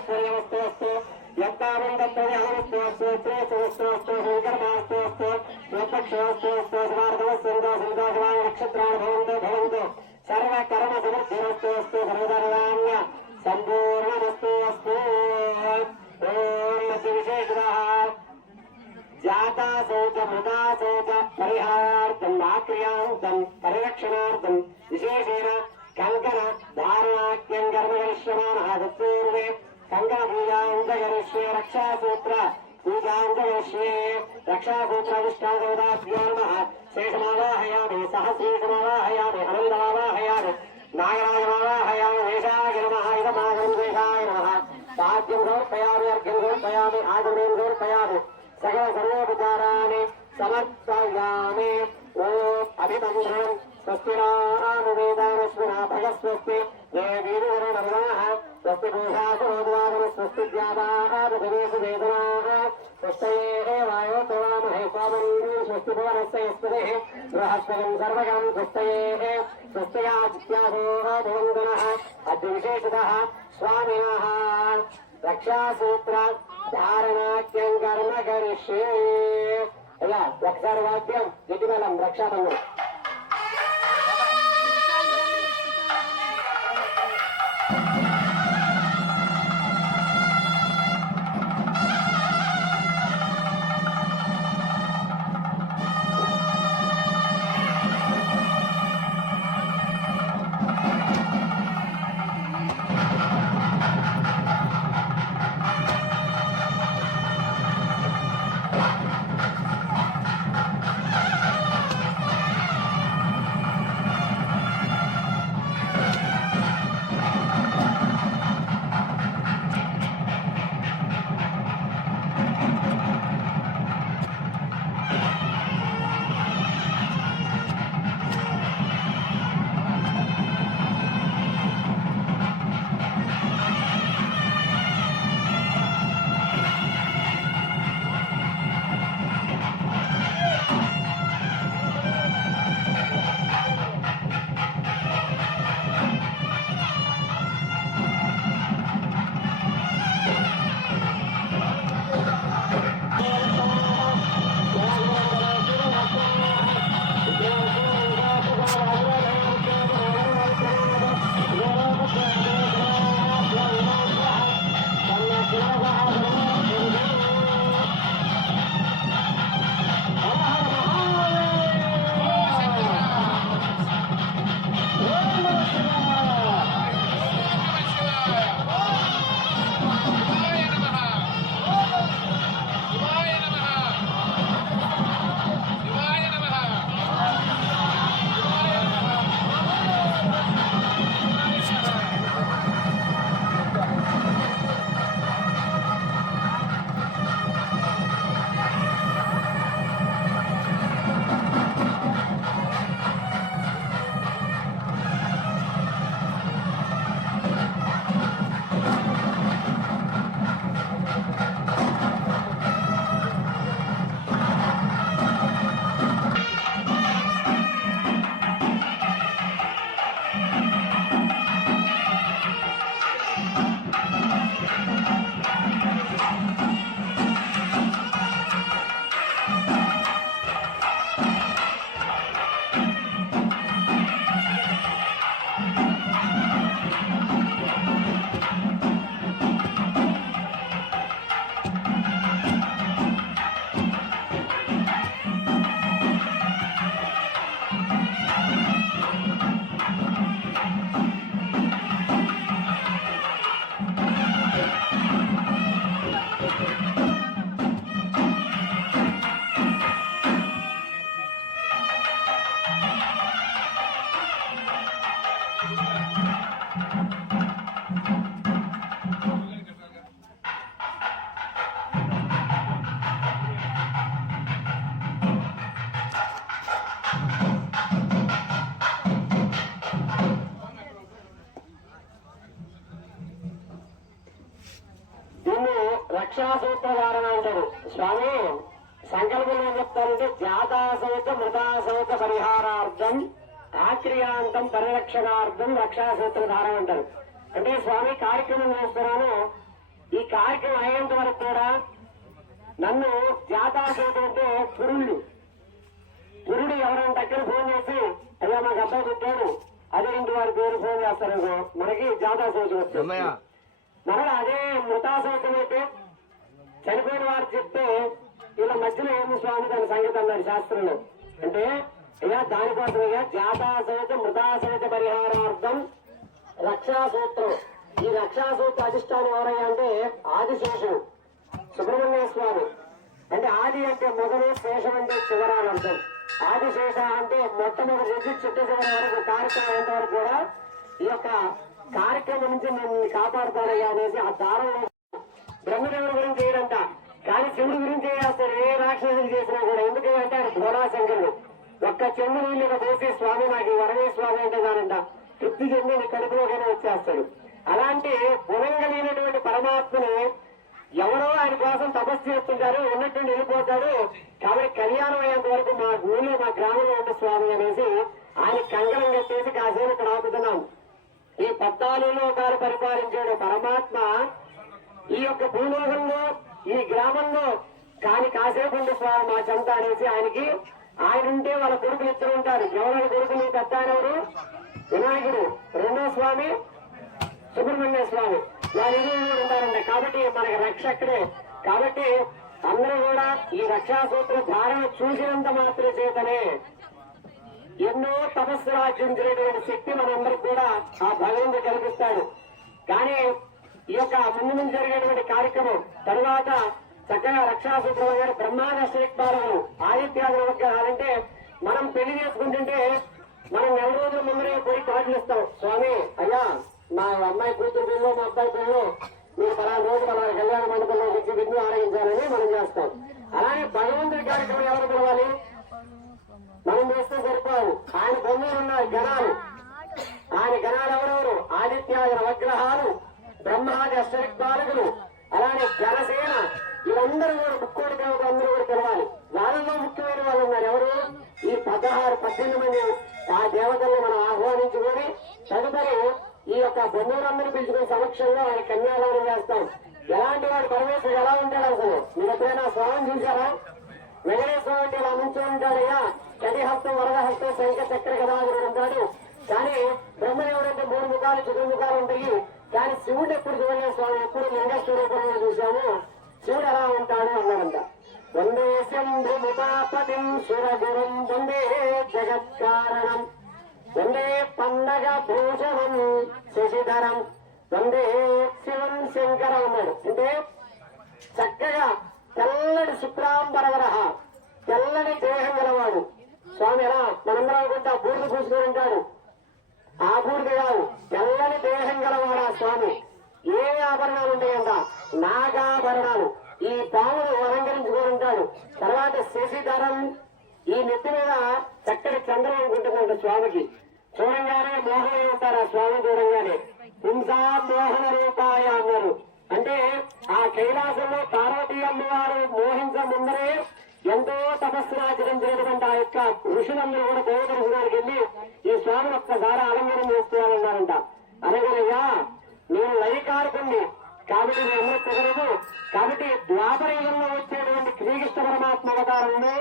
ఐశ్వర్యవస్తు యత్తానందత్తు అహమస్తు శ్రేయస్తు శంకరమాస్తు యత్తక్షేమస్తు సమార్థమస్తు సంతోషవాన్ నక్షత్రాలు భవంతు సర్వకర్మ సమర్థిరస్తు సర్వధర్మాన్య సంపూర్ణమస్తు అస్తు. విశేష జాతాసౌచ మృతాసౌచ పరిహారార్థం ఆక్రియార్థం పరిరక్షణార్థం విశేషేణ కంకణ ధారణాఖ్యం కర్మ కరిష్యమానూర్వే కంకణ పూజాంతరిష్యే రక్షాసూత్ర పూజాంతరిష్యే రక్షాసూత్రాధిష్టాదేవతాభ్యో నమః. శేషమావాహయామి సహస్రేషమావాహయామి అనందమావాహయామి నాగరాజమావాహయామి వేషాయ నమః ఇదమాగం వేషాయ నమః. సాధ్యం సమర్పయామి అర్ఘ్యం సమర్పయామి ఆచమనం సమర్పయామి సకల సర్వోపచారాన్ని సమర్పయామి. ఓం అభిమంత్రం స్వస్తిరానువేదానస్మినా భగస్వస్తి దేవీరుణర్వాః స్వస్తి పూషాసురోద్వాదన స్వస్తి జ్ఞాపాదేశు వేదనాః స్వస్తయే వాయోపవామహే స్వామీ స్వస్తి భువనస్య యస్పదే బృహస్పతిం సర్వగం స్వస్తయే స్వస్తయాజిత్యాసో భవంతునః. అద్య విశేషతః స్వామినః రక్షాసూత్ర ధారణాఖ్యం కర్మ కరిష్యే. అలా ఒకసారి వాక్యం జటిమలం రక్షాబంధం. రక్షాసూత్రధారణ అంటారు స్వామి. సంకల్పం ఏం చెప్తారంటే జాతాసౌత మృతాసౌత పరిహారార్థం ఆక్రియాంతం పరిరక్షణార్థం రక్షాసూత్రధారణ అంటారు. అంటే స్వామి కార్యక్రమం చేస్తున్నాను, కార్యక్రమం అయ్యేంత వరకు కూడా నన్ను జాతాసుడు అంటే పురుడు ఎవరైనా దగ్గర ఫోన్ చేసి అయ్యా మాకు అబ్బాయి పుట్టాడు అదే ఇంటి వారి పేరు ఫోన్ చేస్తారనుకో మనకి జాతాశోచం వస్తుంది. మరలా అదే మృతాశోచం అయితే చనిపోయిన వారు చెప్తే ఇలా మధ్యలో ఏమి స్వామి దాని సంగతి అన్నాడు శాస్త్రంలో. అంటే అయ్యా దానికోసమయ్యా జాతాశోచ మృతాశోచ పరిహారార్థం రక్షాసూత్రం. ఈ రక్షాసూత్ర అధిష్టానం ఎవరయ్యా అంటే ఆదిశేషుడు సుబ్రహ్మణ్య స్వామి. అంటే ఆది అంటే మొదలు, శేషం అంటే చివరాలు అర్థం. ఆదిశేష అంటే మొట్టమొదటి నుంచి చుట్ట చివరి వరకు కార్యక్రమం అయ్యేంత వరకు కూడా ఈ యొక్క కార్యక్రమం నుంచి నేను కాపాడుతానయ్యా అనేసి ఆ దారంలో బ్రహ్మదేవుడి గురించి చేయడంట. కానీ శివుడి గురించి చేస్తాడు ఏ రాక్షసులు చేసినా కూడా. ఎందుకంటే ఆయన భోళాశంకరుడు. ఒక్క చెండు నీళ్ళగా పోసి స్వామి నాకు వరమే స్వామి అంటే కానంట తృప్తి చెంది నీ కడుపులోగానే వచ్చేస్తాడు. అలాంటి గుణంగలిగినటువంటి పరమాత్మను ఎవరో ఆయన కోసం తపస్సు చేస్తుంటారు, ఉన్నట్టుండి వెళ్ళిపోతాడు. కాబట్టి కళ్యాణం అయ్యేంత వరకు మా ఊళ్ళో మా గ్రామంలో ఉండే స్వామి అనేసి ఆయన కంకణం కట్టేసి కాసేపు ఇక్కడ ఆపుతున్నాం. ఈ 14 లోకాలు పరిపాలించే పరమాత్మ ఈ యొక్క భూలోకంలో ఈ గ్రామంలో కాసేపు ఉండే స్వామి మా చెంత అనేసి ఆయనకి ఆయన ఉంటే వాళ్ళ కొడుకులు ఇద్దరు ఉంటారు. ఎవరి కొడుకులు పెద్ద ఎవరు? వినాయకుడు, రెండో స్వామి సుబ్రహ్మణ్య స్వామి. వాళ్ళు ఇరువురు ఉంటారంట. కాబట్టి మనకి రక్ష అక్కడే. కాబట్టి అందరూ కూడా ఈ రక్షాసూత్ర ధారణ చూసినంత మాత్రం చేతనే ఎన్నో తపస్సులు ఆచరించినటువంటి శక్తి మనందరికి కూడా ఆ భగవంతుడు కల్పిస్తాడు. కానీ ఈ యొక్క ముందు నుంచి జరిగేటువంటి కార్యక్రమం తరువాత చక్కగా రక్షాసూత్రం గారు బ్రహ్మాదశక్తాలను ఆదిత్యాదుల విగ్రహాలంటే మనం పెళ్లి చేసుకుంటుంటే మనం 4 రోజుల ముందరే పోయి కార్డులు ఇస్తాం. స్వామి అయ్యా మా అమ్మాయి కూతురు పిల్లలు మా అబ్బాయి పిల్లలు మీరు 10 రోజులు అలా కళ్యాణ మండపంలో వచ్చి విందు ఆరగించాలని మనం చేస్తాం. అలాగే భగవంతుడి కార్యక్రమం ఎవరు పిలవాలి? మనం చేస్తే సరిపోవు. ఆయన బొమ్మలు ఉన్నాయి గణాలు. ఆయన గణాలు ఎవరెవరు? ఆదిత్యాది నవగ్రహాలు, బ్రహ్మాది అష్టదిక్పాలకులు, అలానే జనసేన, వీళ్ళందరూ కూడా ముక్కోటి దేవతలు అందరూ కూడా పిలవాలి. వాళ్ళలో ముఖ్యమైన వాళ్ళు ఉన్నారు. ఎవరు? ఈ 18 మంది ఆ దేవతల్ని మనం ఆహ్వానించుకొని తదుపరి ఈ యొక్క బంధువులందరూ పిలుచుకునే సమక్షంలో ఆయన కన్యాదానం చేస్తాం. ఎలాంటి వాడు పరమేశ్వరుడు ఎలా ఉంటాడు అసలు? మీరు ఎప్పుడైనా స్వామిని చూశారా? వెంకటేశ్వర అంటే ఇలా నుంచో ఉంటాడయ్యా. కటిహస్తం, వరదహస్తం, శంఖ చక్ర గదాధరుడు ఉంటాడు. కానీ బ్రహ్మదేవుడు అంటే 3 ముఖాలు, చతుర్ముఖాలు ఉంటాయి. కానీ శివుడు ఎప్పుడు చూడలేదు స్వామి. ఎప్పుడు లింగస్వరూపంలో చూశాము. శివుడు ఎలా ఉంటాడు అన్నాడంట. వందే శంభుముపాపతిం సురగురం వందే జగత్కారణం వందే పండగ భూషణం శశిధరం వందే శివం శంకరం అన్నాడు. అంటే చక్కగా తెల్లడి శుక్రాంబరవర తెల్లడి దేహం గలవాడు స్వామి. ఎలా మనందరం అనుకుంటా బూడిద పూసుకొని ఉంటాడు. ఆ బూడిద కాదు, తెల్లని దేహం గలవాడు ఆ స్వామి. ఏ ఆభరణాలు ఉంటాయంట? నాగాభరణాలు. ఈ పాములు అలంకరించుకొని ఉంటాడు. తర్వాత శశిధరం, ఈ నెత్తి మీద చక్కటి చంద్రం అనుకుంటుందంట స్వామికి. చూడంగానే మోహనై ఉంటారు ఆ స్వామి చూడంగానే. హింసా మోహన రూపాయ అన్నారు. అంటే ఆ కైలాసంలో పార్వతీ అమ్మవారు మోహించ ముందరే ఎంతో తపస్సును ఆచరించినటువంటి ఆ యొక్క ఋషులందరూ కూడా దేవదర్శనానికి వెళ్ళి ఈ స్వామిని ఒక్కసారి అలంకరణ చేసుకోవాలన్నారంట. అనగనయ్యా నేను లయకారకుణ్ణి కాబట్టి నేను అందరూ కుదరదు. కాబట్టి ద్వాపరయుగంలో వచ్చేటువంటి శ్రీకృష్ణ పరమాత్మ అవతారంలో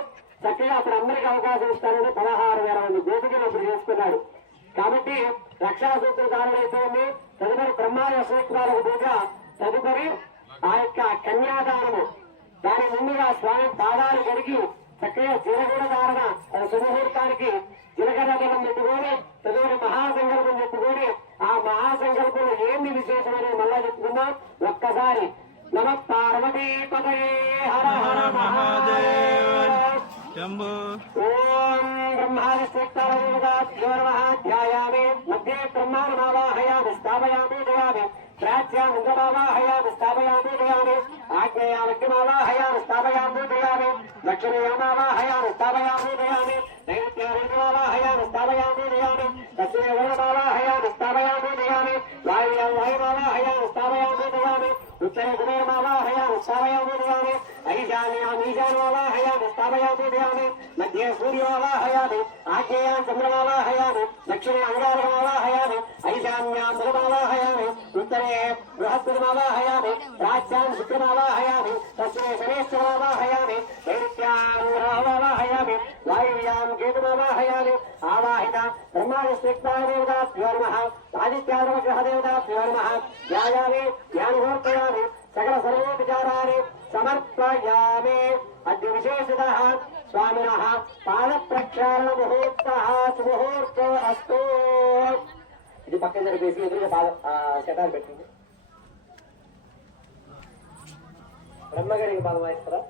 చక్కగా అప్పుడు అందరికీ అవకాశం ఇస్తారని 16,000 మంది గోపికలు అప్పుడు చేసుకున్నాడు. కాబట్టి రక్షాసూత్రధారణ అయిపోయింది. తదుపరి బ్రహ్మాదశక్తాలకు పూజ, తదుపరి ఆ యొక్క కన్యాదానము. దాని ముందుగా స్వామి పాదాలు కడిగి చక్కగా జీలగూడ ధారణ శుభముహూర్తానికి జీలగడ్డ బలం పెట్టుకొని తదుపరి మహాసంకల్పం చెప్పుకొని ఆ మహాసంకల్పంలో ఏంది విశేషమని మళ్ళా చెప్పుకుందాం. ఒక్కసారి నమ పార్వతీపతయే హర హర మహాదేవ ఓం బ్రహ్మాదిత్యాయామి మధ్య బ్రహ్మాణమావాహయామి స్థాపయామి దయామి ప్రాచ్యాం ఇంద్రమావాహయామి స్థాపయామి దయామి ఆజ్ఞేయామగ్నిమావాహయామి స్థాపయామి దయామి దక్షిణయామావాహయామి స్థాపయామి దయామి నైరుత్యామావాహయామి స్థాపయామి దయామి దక్షిణమావాహయామి స్థాపయామి దయామి వాయుమావాహయామి స్థాపయామి దయామి उत्तरे कुबेरमावाहयामि स्थापयामि ईशान्यामीशानमावाहयामि स्थापयामि मध्ये सूर्यमावाहयामि आग्नेयां चन्द्रमावाहयामि दक्षिणे अङ्गारकमावाहयामि ईशान्यां बुधमावाहयामि उत्तरे बृहस्पतिमावाहयामि प्राच्यां शुक्रमावाहयामि दक्षिणे शनेश्वरमावाहयामि नैऋत्यां राहुमावाहयामि वायुव्यां केतुमावाहयामि आवाहित ब्रह्मादिस्त्रिक्तादेवताभ्यो नमः आदित्यादवग्रहदेवताभ्यो नमः ध्यायामि ध्यानमूर्तयामि सकल सर्वोपचाराणि समर्पयामि अद्य विशेषतः स्वामिनः पादप्रक्षालन मुहूर्तः सुमुहूर्तो अस्तु ఇది పక్కన జరిపేసి ఎదురుగా శటాలు పెట్టింది బ్రహ్మగారికి పాదం వాయిస్తారా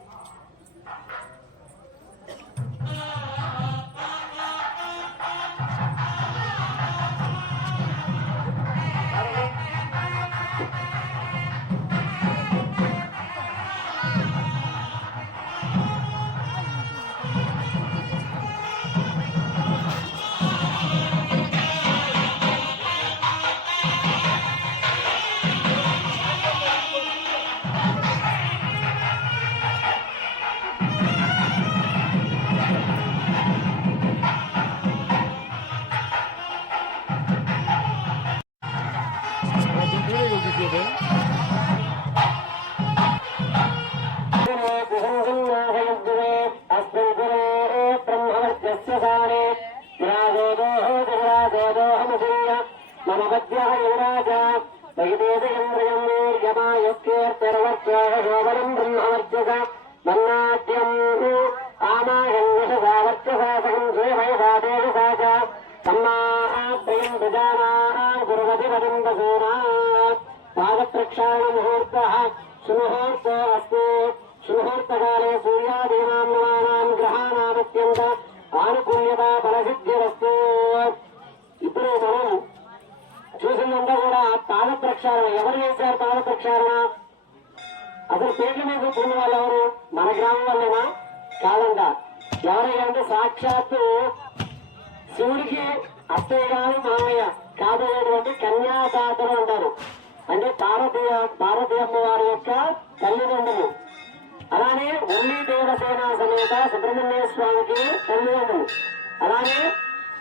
मम पद्यः युवराजा वैदेशयन्द्रयं वीर्यमायुक्तेर्वर्चोवनं ब्रह्मवर्चसा मन्नाद्यम् आमायं यशसा वर्चसा सहं स्वेमयसा तेजसा च सम्मात्रयं प्रजानाः कुर्वति वदन्तसूना पादप्रक्षालनमुहूर्तः सुमुहूर्तो अस्ति सुमुहूर्तकाले सूर्यादीनां नवानां ग्रहाणामत्यन्त आनुकूल्यता फलसिद्धिरस्तु ఇప్పుడు మనం చూసిందంతా కూడా పాద ప్రక్షాళన ఎవరు చేశారు పాద ప్రక్షాళన అసలు పేట్ల మీద కూర్చున్న వాళ్ళు ఎవరు మన గ్రామం వాళ్ళేనా కాదంట ఎవరయ్యా అంటే సాక్షాత్తు శివుడికి అత్తయ్య గారు మామయ్య కాబోయేటువంటి కన్యాదాతలు అంటారు అంటే పార్వతీ అమ్మవారి యొక్క తల్లిదండ్రులు అలానే ఉల్లి దేవసేన సమేత సుబ్రహ్మణ్య స్వామికి తల్లిదండ్రులు అలానే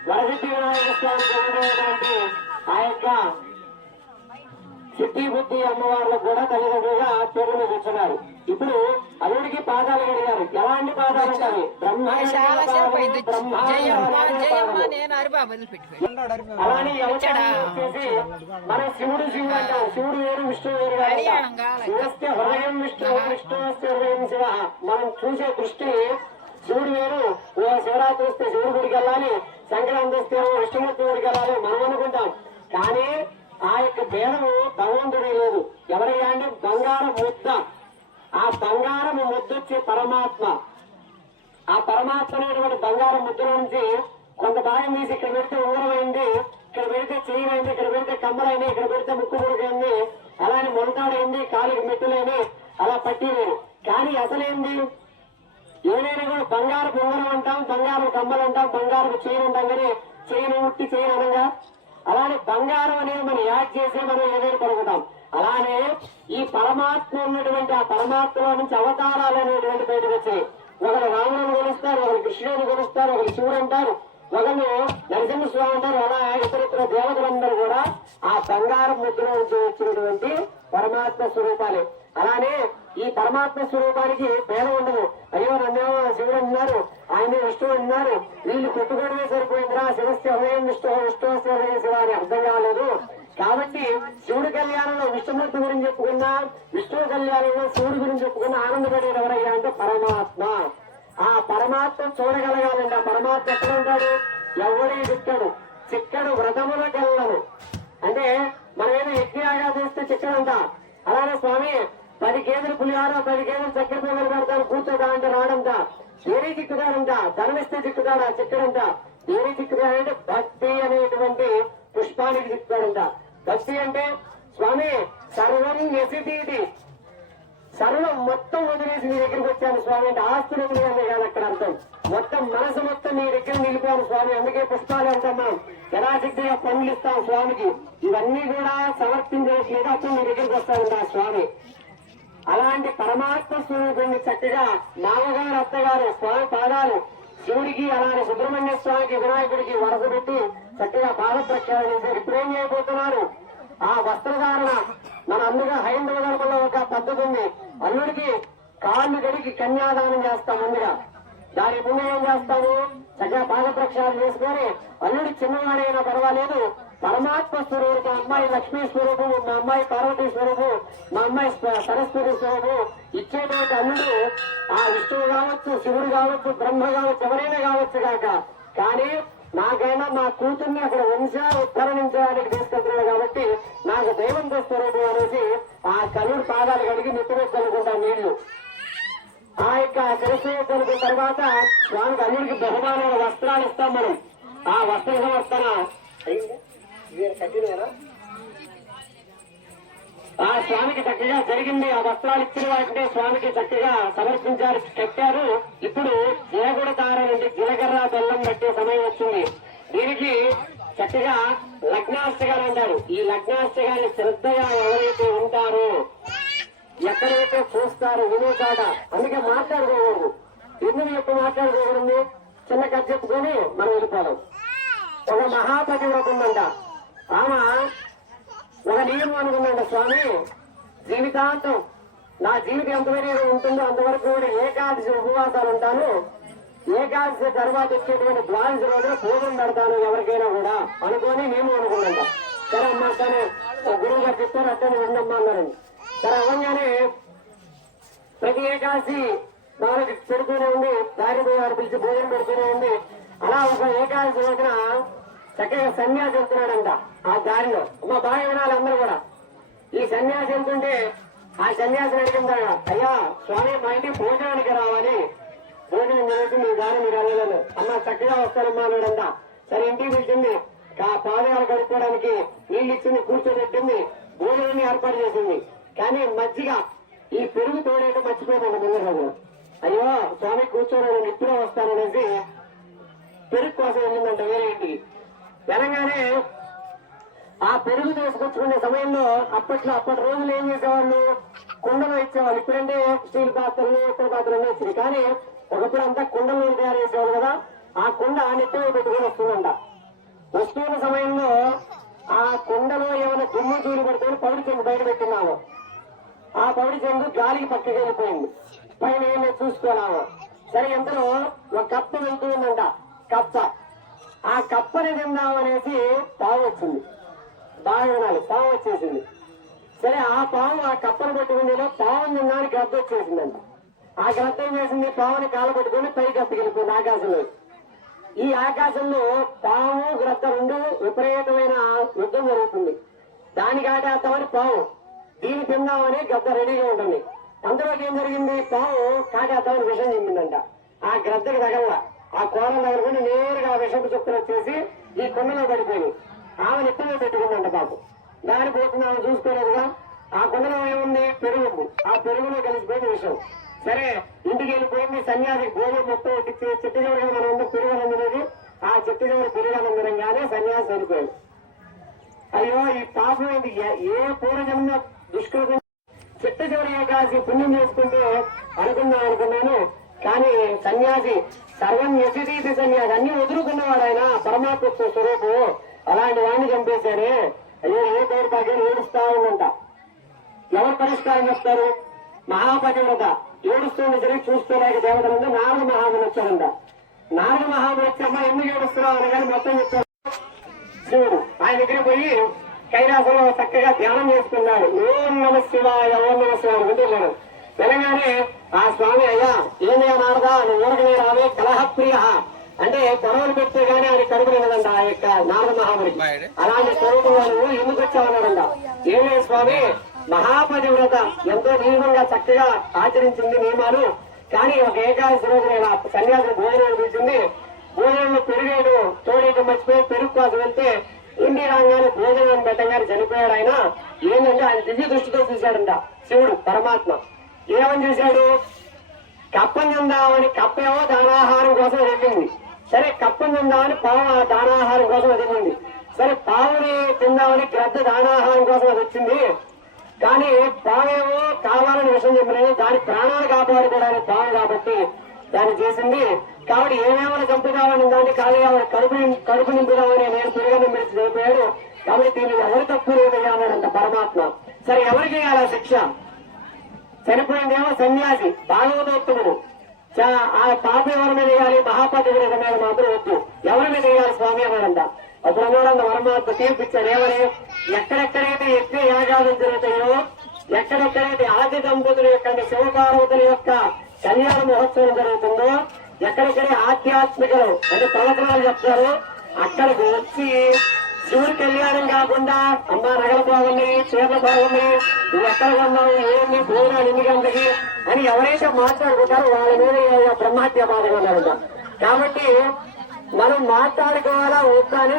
వరసిద్ధి వినాయక స్వామికి ఉండేటువంటి ఆ యొక్క సిద్ధి బుద్ధి అమ్మవార్లకు కూడా తల్లిదండ్రులుగా పేర్లు కూర్చున్నారు. ఇప్పుడు అల్లుడికి పాదాలు కడిగారు. ఎలాంటి పాదాలు ఉంటాయి? అలానే వచ్చేసి మన శివుడు శివుడు అంటాం. శివుడు వేరు విష్ణువు వేరు శివస్య హృదయం విష్ణు విష్ణువస్య హృదయం శివ. మనం చూసే దృష్టి శివుడు వేరు. శివరాత్రి వస్తే శివుడు గుడికి వెళ్ళాలి, సంక్రాంతి వస్తే విష్ణుమూర్తి గుడికి వెళ్ళాలి మనం అనుకుంటాం. కానీ ఆ యొక్క భేదము భగవంతుడే లేదు. ఎవరయ్యా అంటే బంగారం ముద్ద. ఆ బంగారం ముద్దొచ్చే పరమాత్మ. ఆ పరమాత్మ అనేటువంటి బంగారం ముద్ర నుంచి కొంత భాగం తీసి ఇక్కడ పెడితే ఉంగరం అయింది, ఇక్కడ పెడితే చెయ్యి అయింది, ఇక్కడ పెడితే కమ్మలైంది, ఇక్కడ పెడితే ముక్కు ముడికైంది, అలానే మొలతాడైంది, కాలికి మెట్టులైంది, అలా పట్టిలేదు. కానీ అసలేంది? ఏదైనా కూడా బంగారపు ఉంగరం అంటాం, బంగారపు కమ్మలు అంటాం, బంగారపు చైన్ అంటాం. కానీ చైన్ ఉట్టి చైన్ అనగా అలానే బంగారం అనేది మనం యాడ్ చేసి మనం ఏదైనా పలుకుతాం. అలానే ఈ పరమాత్మ ఉన్నటువంటి ఆ పరమాత్మలో నుంచి అవతారాలు అనేటువంటి బయటకు వచ్చాయి. ఒకరు రాములను కొలుస్తారు, ఒకరు కృష్ణుని కొలుస్తారు, ఒకరు శివుడు అంటారు, ఒకరు నరసింహస్వామి అంటారు. అలా ఇతర దేవతలందరూ కూడా ఆ బంగారం ముద్ర నుంచి వచ్చినటువంటి పరమాత్మ స్వరూపాలే. అలానే ఈ పరమాత్మ స్వరూపానికి భేదం ఉండదు. అయ్యో నన్నేమో శివుడు అన్నారు, ఆయన విష్ణువు అన్నారు, వీళ్ళు కొట్టుకోవడమే సరిపోయిందిరా. శివస్య హృదయం విష్ణు విష్ణువస్య హృదయం శివ అని అర్థం కాలేదు. కాబట్టి శివుడి కళ్యాణంలో విష్ణుమూర్తి గురించి చెప్పుకున్నా, విష్ణువు కళ్యాణంలో శివుడి గురించి చెప్పుకున్నా ఆనందపడేది ఎవరయ్యా అంటే పరమాత్మ. ఆ పరమాత్మ చూడగలగాలంటే ఆ పరమాత్మ ఎక్కడ ఉంటాడు? ఎవరి చిక్కడు వ్రతములకెళ్ళను. అంటే మనమేదో యజ్ఞయాగా చేస్తే చిక్కడంట. అలానే స్వామి 10 కేజీలు పులిహార 10 కేజీలు చక్కెర పొంగలు పెడతాను కూర్చోదా అంటే రాడంట. ఏరీ చిక్కుతాడంట, ధనమిస్తే చిక్కుతాడా చిక్కడంట. ఏరీ చిక్కుతాడంటే భక్తి అనేటువంటి పుష్పానికి చిక్కుతాడంట. భక్తి అంటే స్వామి సర్వం ఎసిటీది, సర్వం మొత్తం వదిలేసి నీ దగ్గరికి వచ్చాను స్వామి అంటే ఆస్తులు వదిలేదే కాదు అక్కడ అర్థం. మొత్తం మనసు మొత్తం నీ దగ్గర నిలిపాను స్వామి. అందుకే పుష్పాలు అంటున్నాం. యథాశక్తిగా పనులు ఇస్తాం స్వామికి. ఇవన్నీ కూడా సమర్పించేసి అప్పుడు నీ దగ్గరికి వస్తానంట స్వామి. అలాంటి పరమాత్మ స్వరూపుణ్ణి చక్కగా మామగారు అత్తగారు స్వామి పాదాలు శివుడికి అలానే సుబ్రహ్మణ్య స్వామికి వినాయకుడికి వరస పెట్టి చక్కగా పాద ప్రఖ్యాతం చేసి ఇప్పుడు ఏం చేయబోతున్నారు? ఆ వస్త్రధారణ మన అందుగా హైందవ ధర్మంలో ఒక పద్ధతి ఉంది. అల్లుడికి కాళ్ళు గడికి కన్యాదానం చేస్తాం. ముందుగా దాని ముందు ఏం చేస్తాము? చక్కగా పాద ప్రక్షాళన చేసుకొని అల్లుడి చిన్నవాడైనా పర్వాలేదు, పరమాత్మ స్వరూపం, మా అమ్మాయి లక్ష్మీ స్వరూపం, మా అమ్మాయి పార్వతీ స్వరూపం, మా అమ్మాయి సరస్వతి స్వరూపం ఇచ్చేటువంటి అల్లుడు ఆ విష్ణువు కావచ్చు, శివుడు కావచ్చు, బ్రహ్మ కావచ్చు, ఎవరైనా కావచ్చు కాక, కానీ నాకైనా మా కూతుర్ని అక్కడ ఉద్ధరించడానికి తీసుకెళ్తున్నాడు కాబట్టి నాకు దైవంతో స్వరూపం అనేసి ఆ కలుడు పాదాలు కడిగి నెత్తివేసుకుంటాం నీళ్లు. ఆ యొక్క శిరస్సు తర్వాత స్వామికి అల్లుడికి బహుమానాల వస్త్రాలు ఇస్తాం మనం. ఆ వస్త్ర సమర్పణ ఆ స్వామికి చక్కగా జరిగింది. ఆ వస్త్రాలు ఇచ్చిన వాటిని స్వామికి చక్కగా సమర్పించారు, కట్టారు. ఇప్పుడు జీలగొడతార నుండి జీలకర్ర బెల్లం పెట్టే సమయం వచ్చింది. దీనికి చక్కగా లగ్నాష్టకాలు అంటారు. ఈ లగ్నాష్టకాన్ని శ్రద్ధగా ఎవరైతే ఉంటారో, ఎక్కడైతే చూస్తారో వినే కాడ, అందుకే మాట్లాడుకోకూడదు. ఎందుకు ఎక్కువ మాట్లాడుకోకూడదు? చిన్న కథ చెప్పుకొని మనం వెళ్ళిపోవడం. ఒక మహాపతివ్రత ఉందంట. ఆమె ఒక నియమం అనుకుందంట, స్వామి జీవితాంతం నా జీవితం ఎంతవరకు ఉంటుందో అంతవరకు కూడా ఏకాదశి ఉపవాసాలు ఉంటాను, ఏకాదశి తర్వాత వచ్చేటువంటి ద్వాదశి రోజున భోజనం పెడతాను ఎవరికైనా కూడా అనుకొని మేము అనుకున్నాంట. సరే అమ్మా, కానీ గురువు గారు చెప్తారు అట్టని ఉండమ్మా అన్నారండి. సరే అవ్వగానే ప్రతి ఏకాదశి వాళ్ళకి పెడుతూనే ఉంది, దారి వారు పిలిచి భోజనం పెడుతూనే ఉంది. అలా ఒక ఏకాదశి రోజున చక్కగా సన్యాసి వెళ్తున్నాడంట. ఆ దారిలో అమ్మ బాగా వినాలి అందరూ కూడా. ఈ సన్యాసి వెళ్తుంటే ఆ సన్యాసిని అడిగిందా, అయ్యా స్వామి మా ఇంటికి భోజనానికి రావాలి, భోజనం చేసి మీ దారి మీరు వెళ్ళలేదు. అమ్మ చక్కగా వస్తారమ్మా అన్నాడంట. సరే ఇంటికి పిలిచింది, పాదాలు కడుక్కోవడానికి నీళ్ళు ఇచ్చింది, కూర్చోబెట్టింది, భోజనాన్ని ఏర్పాటు చేసింది. కానీ మజ్జిగ ఈ పెరుగు తోడేటో మర్చిపోయిందండి ముందు రోజు. అయ్యో స్వామి కూర్చోని ఇప్పుడే వస్తాననేసి పెరుగు కోసం వెళ్ళిందంట వేరే ఇంటికి. తెలంగాణే ఆ పెరుగు తీసుకొచ్చుకునే సమయంలో అప్పటి రోజులు ఏం చేసేవాళ్ళు? కుండలో ఇచ్చేవాళ్ళు. ఇప్పుడంటే స్టీల్ పాత్రలు, ఇతర పాత్రలు ఇచ్చింది. కానీ ఒకప్పుడు అంతా కుండలో తయారు చేసేవాళ్ళు కదా. ఆ కుండ నెత్తిలో పెట్టుకుని వస్తుందంట. వస్తున్న సమయంలో ఆ కుండలో ఏమైనా దుమ్ము దూరి పడుతుంది, పవిడి చెంగు బయట పెట్టున్నాము. ఆ పవిడి చెంగు గాలికి పక్కకి వెళ్ళిపోయింది. పైన ఏమో చూసుకోవాలా. సరే ఎంతలో ఒక కప్ప వెళ్తూ ఉందంట. కప్ప ఆ కప్పని తిందామనేసి పాము వచ్చింది. బాగా వినాలి, పాము వచ్చేసింది. సరే ఆ పాము ఆ కప్పను పట్టుకునేలో పావుని తినడానికి గ్రద్ద వచ్చేసిందంట. ఆ గ్రద్ద ఏం చేసింది? పావుని కాలు పట్టుకుని పైకి అప్పగిలిపోయింది ఆకాశంలో. ఈ ఆకాశంలో పాము గ్రద్ద రెండు విపరీతమైన యుద్ధం జరుగుతుంది. దాని కాటేస్తామని పాము, దీన్ని తిందామని గద్ద రెడీగా ఉంటుంది. అందులోకి ఏం జరిగింది? పాము కాటేస్తామని విషం చెప్పిందంట. ఆ గ్రద్దకి తగల ఆ కోలం తగలుకుని నేరుగా విషపు చుక్కలు వచ్చేసి ఈ కొండలో పడిపోయింది. ఆమె నెత్తిలో పెట్టుకుందంట. పాపం దారి పోతుంది, ఆమె చూసుకోలేదుగా. ఆ కొండలో ఏముంది? పెరుగు. ఆ పెరుగులో కలిసిపోయింది విషం. సరే ఇంటికి వెళ్ళిపోయింది. సన్యాసి భోజనం మొత్తం ఎట్టించి చెట్టు చివరిగా మనం ఉండే పెరుగు అనందినది. ఆ చెట్టు చివరి పెరుగు అనందనంగానే సన్యాసి వెళ్ళిపోయింది. అయ్యో ఈ పాపం ఇది ఏ పూర్వజన్మ దుష్కృతం, చెట్టు చివరి ఏకాదశి పుణ్యం చేసుకుంటూ అనుకున్నాను. కానీ సన్యాసి సర్వం యశదీతి సన్యాసి, అన్ని వదులుకున్నవాడు ఆయన, పరమాత్మ స్వరూపు. అలాంటి వాడిని చంపేశారే, అయ్యో ఏ పేరు తాగే ఏడుస్తా ఉందంట. ఎవరు పరిష్కారం చెప్తారు? మహాపతివ్రత ఏడుస్తుంది. జరిగి చూసుకోలేక దేవతలంతా నారద మహాముని వచ్చారంట. నారద మహాముని వచ్చి అమ్మ ఎందుకు ఏడుస్తున్నావు అనగానే మొత్తం చెప్పారు. శివుడు ఆయన దగ్గర పోయి కైలాసంలో చక్కగా ధ్యానం చేసుకున్నాడు. ఓం నమ శివాయ, ఓం నమ శివాయ అనుకుంటున్నాడు. తెలంగాణే ఆ స్వామి, అయ్యా ఏమయ్యా నారదా నువ్వు ఊరకనే రావే, కలహప్రియ అంటే గొడవలు పెడితే గానీ ఆయన కడుపులేదంట ఆ యొక్క నారద మహామునికి. అలాంటి స్వరూపం నువ్వు ఎందుకు వచ్చావన్నాడంట. ఏమే స్వామి, మహాపతివ్రత ఎంతో నియమంగా చక్కగా ఆచరించింది నియమాలు. కానీ ఒక ఏకాదశి రోజు నేను సన్యాసి భోజనం పిలిచింది. భోజనంలో పెరిగాడు తోడేయటం మర్చిపోయి పెరుగు కోసం వెళ్తే ఇంటి రాగానే భోజనం పెట్టగానే చనిపోయాడు. ఆయన ఏంటంటే ఆయన దివ్య దృష్టితో చూశాడంట శివుడు పరమాత్మ. ఏమని చూశాడు? కప్పని తిందామని కప్పేమో దానాహారం కోసం వెళ్ళింది. సరే కప్పని తిందామని పాము దానాహారం కోసం వెళ్ళింది. సరే పావుని తిందామని గ్రద్ద దానాహారం కోసం అది వచ్చింది. కానీ పావేమో కావాలని విషయం చెప్పలేదు. దాని ప్రాణాలు కాపాడుకోవడానికి పాము కాబట్టి దాన్ని చేసింది. కాబట్టి ఏమేమైనా చంపుదామని దాన్ని ఖాళీ కడుపు నింపుదామని నేను తిరగని మెడిచి చనిపోయాడు. కాబట్టి దీన్ని ఎవరు తప్పు లేదయ్యా అన్నాడంట పరమాత్మ. సరే ఎవరికి చేయాలి శిక్ష? చనిపోయిందేమో సన్యాసి భాగవతోత్తముడు. ఆ పాప ఎవరి మీద వేయాలి? మహాపాతి మీద మాత్రం వద్దు. ఎవరి మీద వేయాలి స్వామి అన్నాడంట. అప్పుడు అన్నాడంట పరమాత్మ తీర్పిచ్చాడు. ఏమని? ఎక్కడెక్కడైతే యజ్ఞ యాగాలు జరుగుతాయో, ఎక్కడెక్కడైతే ఆది దంపతుల యొక్క శివపార్వతుల యొక్క కళ్యాణ మహోత్సవం జరుగుతుందో, ఎక్కడెక్కడే ఆధ్యాత్మికలు అంటే ప్రవచనాలు చెప్తారు, అక్కడికి వచ్చి శివుడి కళ్యాణం కాకుండా అమ్మా నగలు బాగున్నాయి, చీరలు బాగున్నాయి, నువ్వు ఎక్కడ కొన్నావు, ఏమి భోజనాలు ఎన్ని గంటకి అని ఎవరైతే మాట్లాడుకుంటారో వాళ్ళ మీద బ్రహ్మహత్య బాధగా ఉన్నారంట. కాబట్టి మనం మాట్లాడుకోవాలా వద్దా అని